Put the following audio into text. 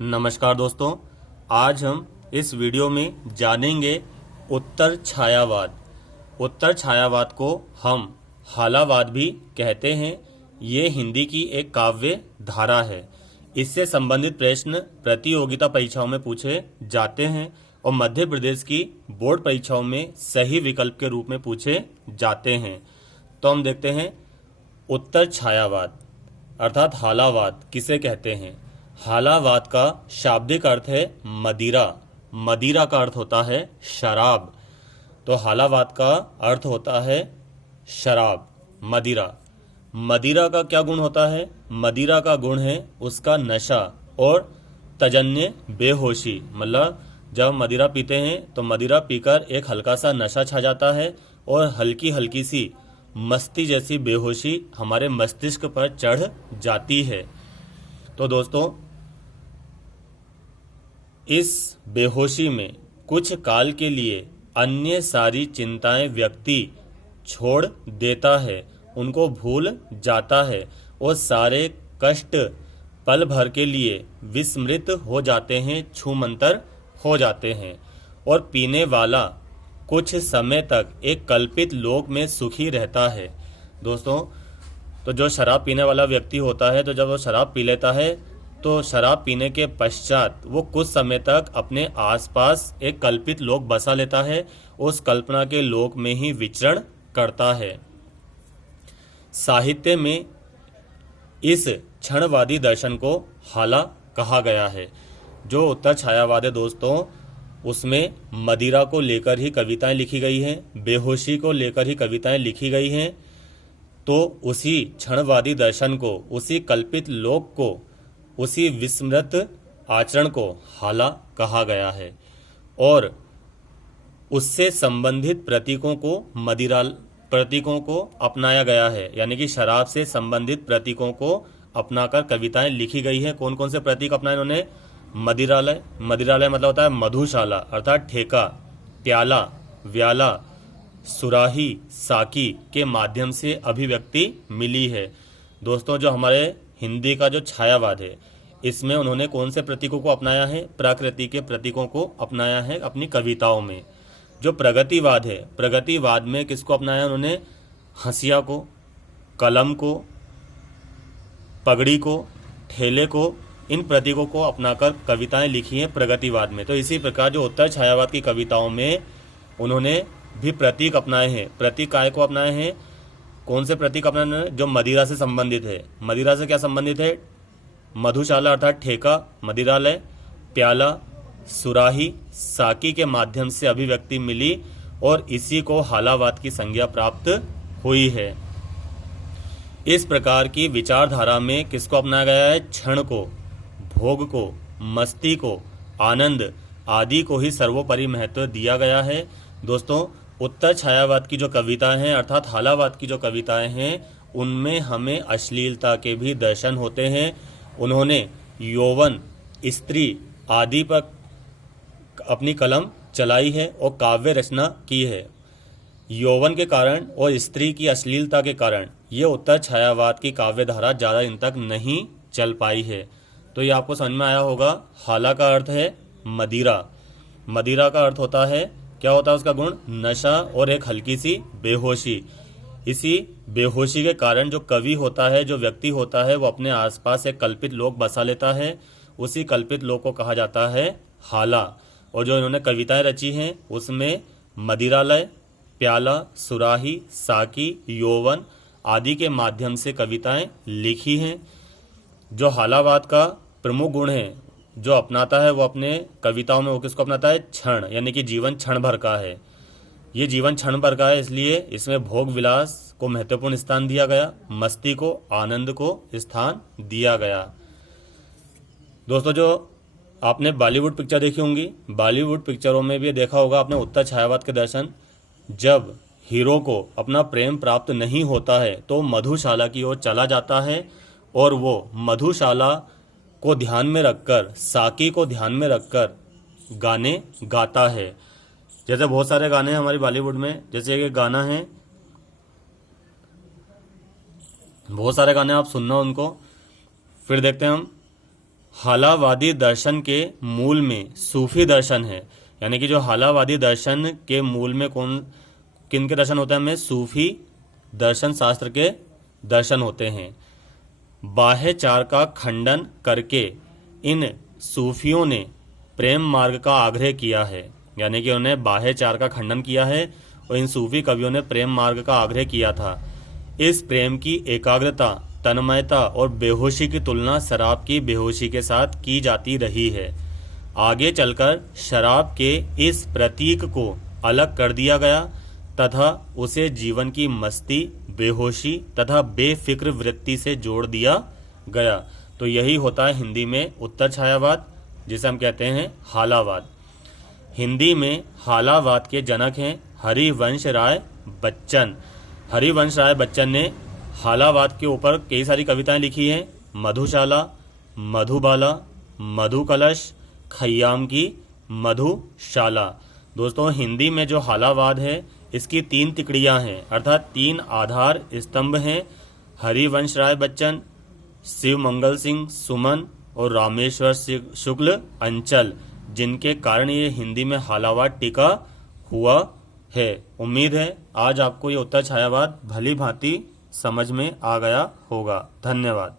नमस्कार दोस्तों, आज हम इस वीडियो में जानेंगे उत्तर छायावाद। उत्तर छायावाद को हम हालावाद भी कहते हैं। ये हिंदी की एक काव्य धारा है। इससे संबंधित प्रश्न प्रतियोगिता परीक्षाओं में पूछे जाते हैं और मध्य प्रदेश की बोर्ड परीक्षाओं में सही विकल्प के रूप में पूछे जाते हैं। तो हम देखते हैं उत्तर छायावाद अर्थात हालावाद किसे कहते हैं। हालावाद का शाब्दिक अर्थ है मदिरा। मदिरा का अर्थ होता है शराब। तो हालावाद का अर्थ होता है शराब, मदिरा। मदिरा का क्या गुण होता है? मदिरा का गुण है उसका नशा और तजन्य बेहोशी। मतलब जब मदिरा पीते हैं तो मदिरा पीकर एक हल्का सा नशा छा जाता है और हल्की हल्की सी मस्ती जैसी बेहोशी हमारे मस्तिष्क पर चढ़ जाती है। तो दोस्तों, इस बेहोशी में कुछ काल के लिए अन्य सारी चिंताएं व्यक्ति छोड़ देता है, उनको भूल जाता है और सारे कष्ट पल भर के लिए विस्मृत हो जाते हैं, छूमंतर हो जाते हैं और पीने वाला कुछ समय तक एक कल्पित लोक में सुखी रहता है। दोस्तों, तो जो शराब पीने वाला व्यक्ति होता है, तो जब वो शराब पी लेता है तो शराब पीने के पश्चात वो कुछ समय तक अपने आसपास एक कल्पित लोक बसा लेता है, उस कल्पना के लोक में ही विचरण करता है। साहित्य में इस क्षणवादी दर्शन को हाला कहा गया है। जो उत्तर छायावाद है दोस्तों, उसमें मदिरा को लेकर ही कविताएं लिखी गई हैं, बेहोशी को लेकर ही कविताएं लिखी गई हैं। तो उसी क्षणवादी दर्शन को, उसी कल्पित लोक को, उसी विस्मृत आचरण को हाला कहा गया है और उससे संबंधित प्रतीकों को अपनाया गया है। यानी कि शराब से संबंधित प्रतीकों को अपनाकर कविताएं लिखी गई हैं। कौन कौन से प्रतीक अपनाए इन्होंने? मदिरालय। मदिरालय मतलब होता है मधुशाला अर्थात ठेका, प्याला, व्याला, सुराही, साकी के माध्यम से अभिव्यक्ति मिली है। दोस्तों, जो हमारे हिंदी का जो छायावाद है, इसमें उन्होंने कौन से प्रतीकों को अपनाया है? प्रकृति के प्रतीकों को अपनाया है अपनी कविताओं में। जो प्रगतिवाद है, प्रगतिवाद में किसको अपनाया उन्होंने? हंसिया को, कलम को, पगड़ी को, ठेले को, इन प्रतीकों को अपनाकर कविताएं लिखी हैं प्रगतिवाद में। तो इसी प्रकार जो उत्तर छायावाद की कविताओं में उन्होंने भी प्रतीक अपनाए हैं। प्रतीक काय को अपनाए हैं? कौन से प्रतीक अपनाए? जो मदिरा से संबंधित है। मदिरा से क्या संबंधित है? मधुशाला अर्थात ठेका, मदिरालय, प्याला, सुराही, साकी के माध्यम से अभिव्यक्ति मिली और इसी को हालावाद की संज्ञा प्राप्त हुई है। इस प्रकार की विचारधारा में किसको अपनाया गया है? क्षण को, भोग को, मस्ती को, आनंद आदि को ही सर्वोपरि महत्व दिया गया है। दोस्तों, उत्तर छायावाद की जो कविताएं हैं अर्थात हालावाद की जो कविताएं हैं, उनमें हमें अश्लीलता के भी दर्शन होते हैं। उन्होंने यौवन, स्त्री आदि पर अपनी कलम चलाई है और काव्य रचना की है। यौवन के कारण और स्त्री की अश्लीलता के कारण ये उत्तर छायावाद की काव्य धारा ज़्यादा दिन तक नहीं चल पाई है। तो ये आपको समझ में आया होगा। हाला का अर्थ है मदिरा। मदिरा का अर्थ होता है, क्या होता है उसका गुण? नशा और एक हल्की सी बेहोशी। इसी बेहोशी के कारण जो कवि होता है, जो व्यक्ति होता है, वो अपने आसपास एक कल्पित लोक बसा लेता है। उसी कल्पित लोक को कहा जाता है हाला। और जो इन्होंने कविताएं रची हैं उसमें मदिरालय, प्याला, सुराही, साकी, यौवन आदि के माध्यम से कविताएं लिखी हैं। जो हालावाद का प्रमुख गुण है जो अपनाता है वो अपने कविताओं में, वो किसको अपनाता है? क्षण, यानी कि जीवन क्षण भर का है। ये जीवन क्षण भर का है, इसलिए इसमें भोग विलास को महत्वपूर्ण स्थान दिया गया, मस्ती को, आनंद को स्थान दिया गया। दोस्तों, जो आपने बॉलीवुड पिक्चर देखी होंगी, बॉलीवुड पिक्चरों में भी देखा होगा आपने उत्तर छायावाद के दर्शन। जब हीरो को अपना प्रेम प्राप्त नहीं होता है तो मधुशाला की ओर चला जाता है और वो मधुशाला को ध्यान में रखकर, साकी को ध्यान में रखकर गाने गाता है। जैसे बहुत सारे गाने हैं हमारी बॉलीवुड में, जैसे एक गाना है, बहुत सारे गाने आप सुनना उनको। फिर देखते हैं हम हालावादी दर्शन के मूल में सूफी दर्शन है। यानी कि जो हालावादी दर्शन के मूल में किन के दर्शन होते हैं, हमें सूफी दर्शन शास्त्र के दर्शन होते हैं। बाह्य चार का खंडन करके इन सूफियों ने प्रेम मार्ग का आग्रह किया है। यानी कि उन्होंने बाह्य चार का खंडन किया है और इन सूफी कवियों ने प्रेम मार्ग का आग्रह किया था। इस प्रेम की एकाग्रता, तन्मयता और बेहोशी की तुलना शराब की बेहोशी के साथ की जाती रही है। आगे चलकर शराब के इस प्रतीक को अलग कर दिया गया तथा उसे जीवन की मस्ती, बेहोशी तथा बेफिक्र वृत्ति से जोड़ दिया गया। तो यही होता है हिंदी में उत्तर छायावाद, जिसे हम कहते हैं हालावाद। हिंदी में हालावाद के जनक हैं हरिवंश राय बच्चन। हरिवंश राय बच्चन ने हालावाद के ऊपर कई सारी कविताएं लिखी हैं। मधुशाला, मधुबाला, मधुकलश, खय्याम की मधुशाला। दोस्तों, हिंदी में जो हालावाद है इसकी 3 तिकड़ियां हैं, अर्थात 3 आधार स्तंभ हैं। हरिवंश राय बच्चन, शिव मंगल सिंह सुमन और रामेश्वर शुक्ल अंचल, जिनके कारण ये हिंदी में हालावाद टिका हुआ है। उम्मीद है आज आपको ये उत्तर छायावाद भली भांति समझ में आ गया होगा। धन्यवाद।